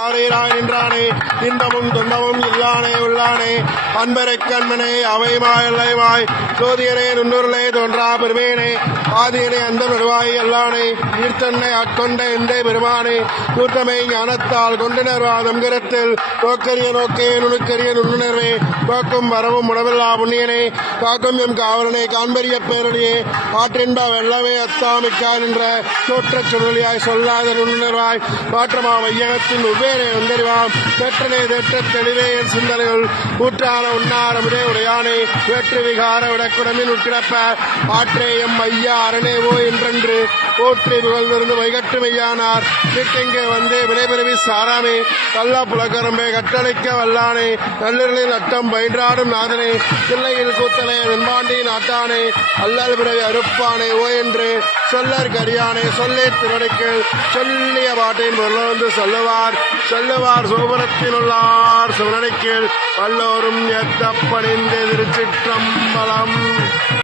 நின்றானே இன்பமும் துன்பமும் இல்லானே உள்ளானே அன்பரைக் கண்மனே அவைமாய் அல்லைவாய் சோதியனே நுண்ணுருளே தோன்றா பெருமேனே ஆதியனே அந்த பெருவாய் அல்லானே ஈர்த்தன்னை ஆட்கொண்ட எந்தை பெருமானே கூட்டமை ஞானத்தால் கொண்டினர்வாதம் கரத்தில் நோக்கரிய நோக்கே நுணுக்கரிய நுண்ணுணர்வே நோக்கும் வரவும் உணவில்லா புண்ணியனே காக்கும் எம் காவலனே காண்பரிய பேரடியே ஆற்றின்ப வெள்ளமே அத்தாமிக்கார் என்ற தோற்றச் சுழலியாய் சொல்லாத நுண்ணுணர்வாய் மாற்றமா வையகத்தின் உபேரே வந்தறிவாம் தேற்றனே தேற்றத் தெளிவே என் சிந்தனைகள் ஊற்றான உண்ணாரமுதே உடையானே வேற்று விகார விடக்குடமின் உட்கிடப்ப ஆற்றே எம் ஐயா அரணேவோ என்றென்று போற்றி புகழ்ந்திருந்து வைகட்டு மையானார் வீட்டெங்கே வந்தே வினைபிறவி சாராமே கல்லா புலக்கரம்பே கட்டளைக்க வல்லானே நல்லிரலில் அட்டம் பயின்றாடும் நாதனே தில்லையில் கூத்தனே வெண்பாண்டி நாட்டானே அல்லல் பிறவி அறுப்பானே ஓ என்று சொல்லற் கரியானே சொல்லே திருவடைக்கு சொல்லிய பாட்டின் பொருளந்து சொல்லுவார் சோபனத்தினுள்ளார் சுவனடைக்கீழ் வல்லோரும் எத்தப்பணிந்து திருச்சிட்டு